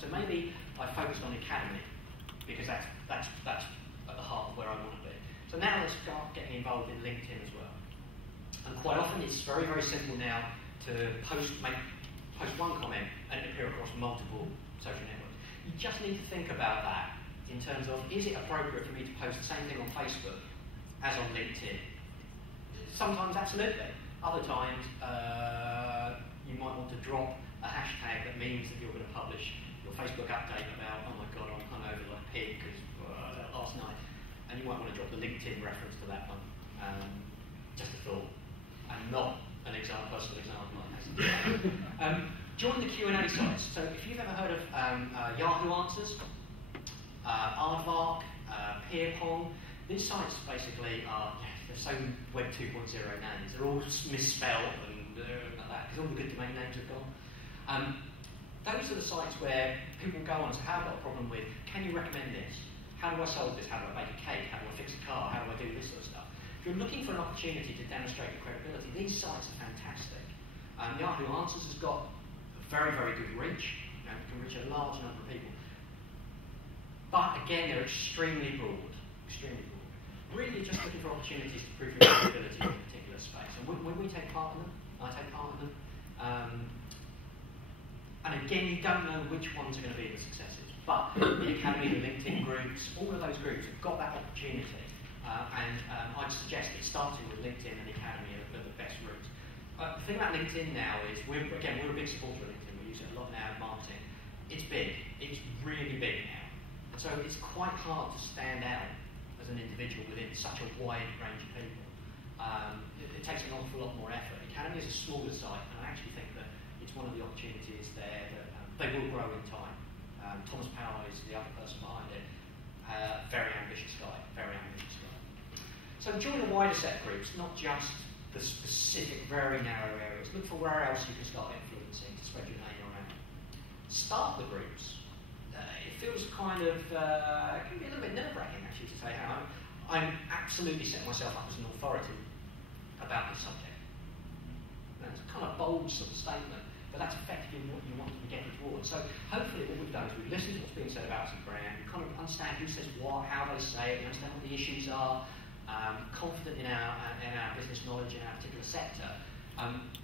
So maybe I focused on Academy because that's at the heart of where I want to be. So now let's start getting involved in LinkedIn as well. And quite often it's very, very simple now to post one comment and it appear across multiple social networks. You just need to think about that in terms of, is it appropriate for me to post the same thing on Facebook as on LinkedIn? Sometimes absolutely. Other times you might want to drop a hashtag that means that you're going to publish your Facebook update about, oh my god, I'm hungover like a pig because last night, and you might want to drop the LinkedIn reference to that one. Just a thought, and not an personal example. Join the Q&A sites. So if you've ever heard of Yahoo Answers, Aardvark, Pierpong, these sites basically are, they're so Web 2.0 names. They're all misspelled and like that, because all the good domain names have gone. Those are the sites where people go on and say, how I've got a problem with, can you recommend this? How do I solve this? How do I bake a cake? How do I fix a car? How do I do this sort of stuff? If you're looking for an opportunity to demonstrate your credibility, these sites are fantastic. Yahoo Answers has got a very, very good reach. You know, it can reach a large number of people. But again, they're extremely broad. Extremely broad. Really just looking for opportunities to prove your credibility in a particular space. And when we take part in them, I take part in them. And again, you don't know which ones are going to be the successes. But the Academy, the LinkedIn groups, all of those groups have got that opportunity. I'd suggest that starting with LinkedIn and the Academy are the best routes. The thing about LinkedIn now is, we're a big supporter of LinkedIn. We use it a lot now in marketing. It's big. It's really big now. And so it's quite hard to stand out as an individual within such a wide range of people. It takes an awful lot more effort. The Academy is a smaller site, and I actually think that it's one of the opportunities there that they will grow in time. Thomas Power is the other person behind it. Very ambitious guy, very ambitious guy. So join a wider set of groups, not just the specific, very narrow areas. Look for where else you can start influencing to spread your name around. Start the groups. It feels kind of, it can be a little bit nerve-wracking actually to say how I'm absolutely setting myself up as an authority about this subject. That's a kind of bold sort of statement, but that's effectively what you want to be getting towards. So hopefully what we've done is we've listened to what's being said about us as a brand, we kind of understand who says what, how they say it, we understand what the issues are, confident in our business knowledge in our particular sector.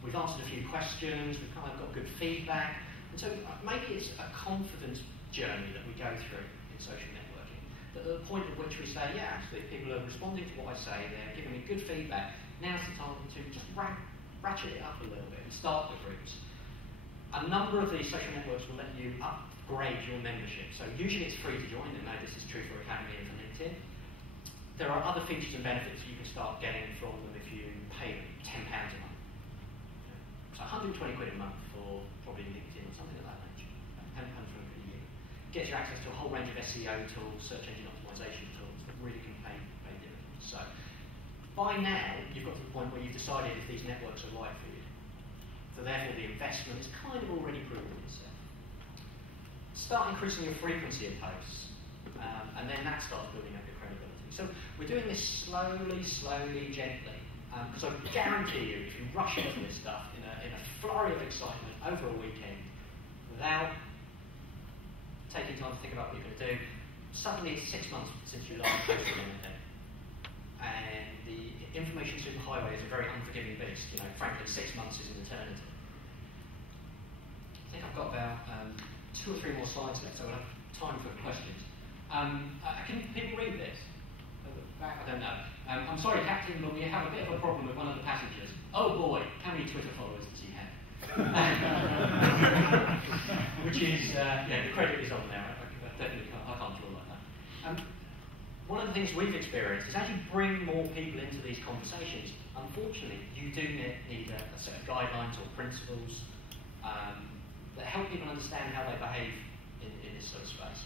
We've answered a few questions, we've kind of got good feedback, and so maybe it's a confidence journey that we go through in social networking. At the point at which we say, yeah, actually people are responding to what I say, they're giving me good feedback, now's the time to just ratchet it up a little bit and start the groups. A number of these social networks will let you upgrade your membership. So usually it's free to join, and now this is true for Academy and for LinkedIn. There are other features and benefits you can start getting from them if you pay them £10 a month. So 120 quid a month for probably LinkedIn or something of that nature. £10 for a year. Gets you access to a whole range of SEO tools, search engine optimization tools that really can pay dividends. So by now, you've got to the point where you've decided if these networks are right for you. So therefore the investment is kind of already proven itself. Start increasing your frequency of posts, and then that starts building up your credibility. So we're doing this slowly, gently, because I guarantee you, if you rush into this stuff in a flurry of excitement over a weekend, without taking time to think about what you're going to do, suddenly it's 6 months since you last posted anything. And the information superhighway is a very unforgiving beast. You know, frankly, 6 months is an eternity. I think I've got about 2 or 3 more slides left, so we'll have time for questions. Can people read this? I don't know. I'm sorry, Captain, but we have a bit of a problem with one of the passengers. Oh boy, how many Twitter followers does he have? Which is, the credit is on there. I definitely can't draw like that. One of the things we've experienced is as you bring more people into these conversations, unfortunately, you do need a set of guidelines or principles that help people understand how they behave in this sort of space.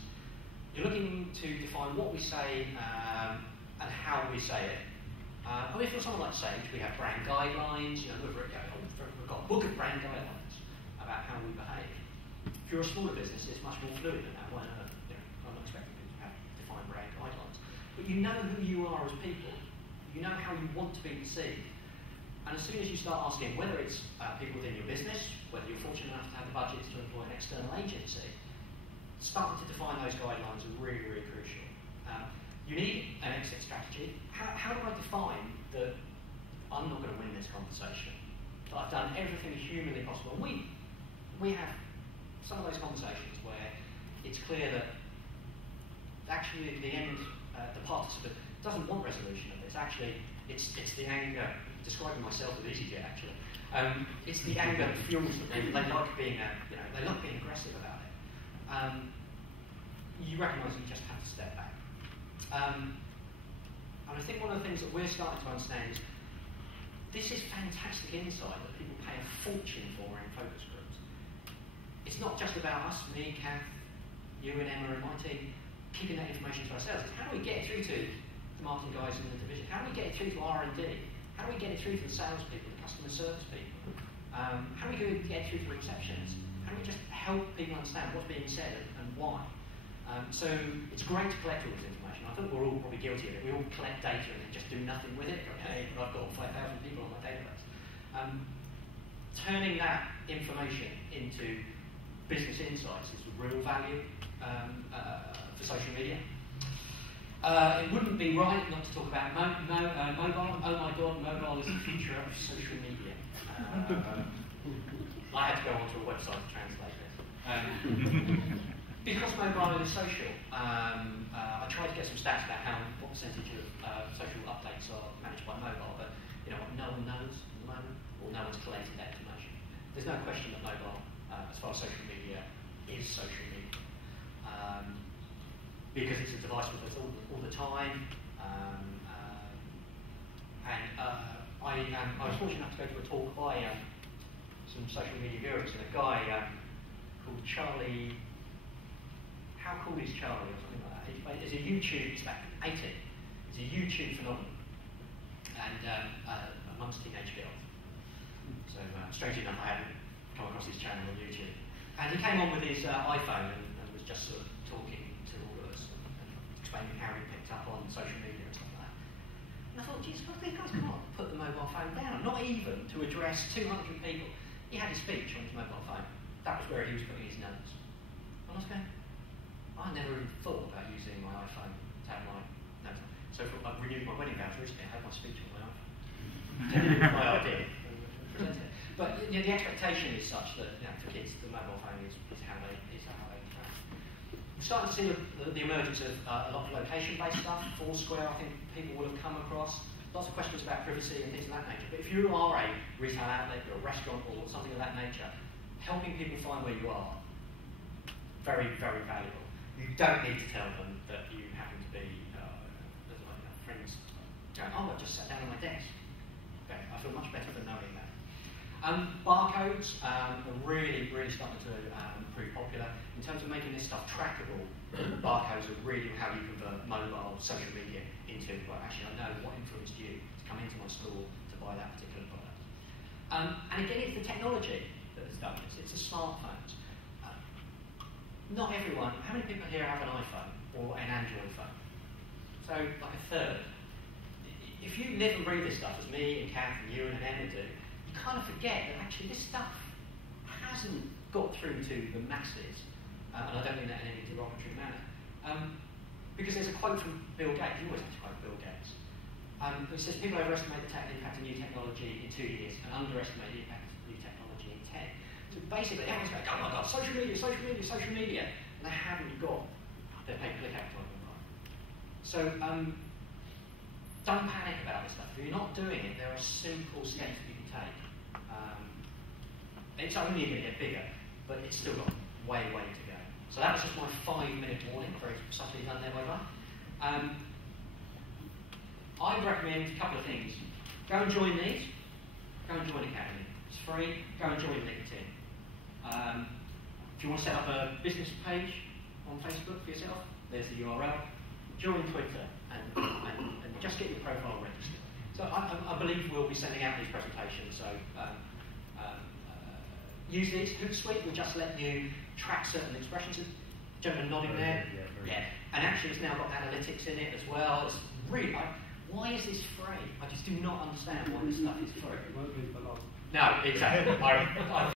You're looking to define what we say and how we say it. I mean, for someone like Sage, we have brand guidelines. You know, we've got a book of brand guidelines about how we behave. If you're a smaller business, it's much more fluid than that. I'm not expecting people to have defined brand guidelines. But you know who you are as people. You know how you want to be perceived. And as soon as you start asking whether it's people within your business, whether you're fortunate enough to have the budgets to employ an external agency, starting to define those guidelines are really, really crucial. You need an exit strategy. How do I define that I'm not going to win this conversation? That I've done everything humanly possible. And we have some of those conversations where it's clear that actually at the end, the participant doesn't want resolution of this. Actually, it's the anger. Describing myself as EasyJet, actually. It's the anger that fuels them. They like being, they like being aggressive about it. You recognise that you just have to step back. And I think one of the things that we're starting to understand is this is fantastic insight that people pay a fortune for in focus groups. It's not just about us, me, Kath, you and Emma and my team, keeping that information to ourselves. It's how do we get it through to the marketing guys in the division? How do we get it through to R&D? How do we get it through to the salespeople, the customer service people? How do we get it through to the receptionists? How do we just help people understand what's being said and why? So it's great to collect all this information. I think we're all probably guilty of it. We all collect data and then just do nothing with it. Okay, I've got 5,000 people on my database. Turning that information into business insights is of real value for social media. It wouldn't be right not to talk about mobile. Oh my God, mobile is the future of social media. I had to go onto a website to translate this. Because mobile is social, I tried to get some stats about what percentage of social updates are managed by mobile, but no one knows at the moment, or no one's collated that information. There's no question that mobile, as far as social media, is social media. Because it's a device with us all the time. I was fortunate enough to go to a talk by some social media gurus, and a guy called Charlie. How cool is Charlie, or something like that? He's a YouTube. He's about 80. He's a YouTube phenomenon, and amongst teenage girls. So strangely enough, I hadn't come across his channel on YouTube. And he came on with his iPhone and was just sort of talking to all of us and explaining how he picked up on social media and stuff like that. And I thought, geez, these guys can't put the mobile phone down, not even to address 200 people. He had his speech on his mobile phone. That was where he was putting his notes. And I was going, I never even thought about using my iPhone to have my notes. So I've renewed my wedding vows recently. I had my speech on my iPhone. My idea. But the expectation is such that for kids, the mobile phone is how they interact. We're starting to see the emergence of a lot of location-based stuff. Foursquare, I think people will have come across. Lots of questions about privacy and things of that nature. But if you are a retail outlet, or a restaurant, or something of that nature, helping people find where you are, very, very valuable. You don't need to tell them that you happen to be friends going, oh, I just sat down on my desk. Okay, I feel much better than knowing that. Barcodes are really, really starting to prove popular. In terms of making this stuff trackable, barcodes are really how you convert mobile social media into, well, actually, I know what influenced you to come into my store to buy that particular product. And again, it's the technology that has done this. It's the smartphones. Not everyone, how many people here have an iPhone or an Android phone? So, like a third. If you live and breathe this stuff, as me and Kath and you and Emma do, you kind of forget that actually this stuff hasn't got through to the masses, and I don't mean that in any derogatory manner, because there's a quote from Bill Gates. You always have to quote Bill Gates. It says people overestimate the impact of new technology in 2 years and underestimate the impact of new technology in 10. So basically, everyone's going, oh my God, social media, social media, social media, and they haven't got their pay-per-click advertising right. So don't panic about this stuff. If you're not doing it, there are simple steps that you can take. It's only going to get bigger, but it's still got way, way to go. So that was just my 5-minute warning, very subtly done there by Guy. I'd recommend a couple of things. Go and join these. Go and join Academy. It's free. Go and join LinkedIn. If you want to set up a business page on Facebook for yourself, there's the URL. Join Twitter and just get your profile registered. So I believe we'll be sending out these presentations. So use these. Hootsuite will just let you track certain expressions. Gentleman nodding there. Yeah. And actually, it's now got analytics in it as well. It's really. Why is this free? I just do not understand why this stuff is free. It won't be for long. No, exactly.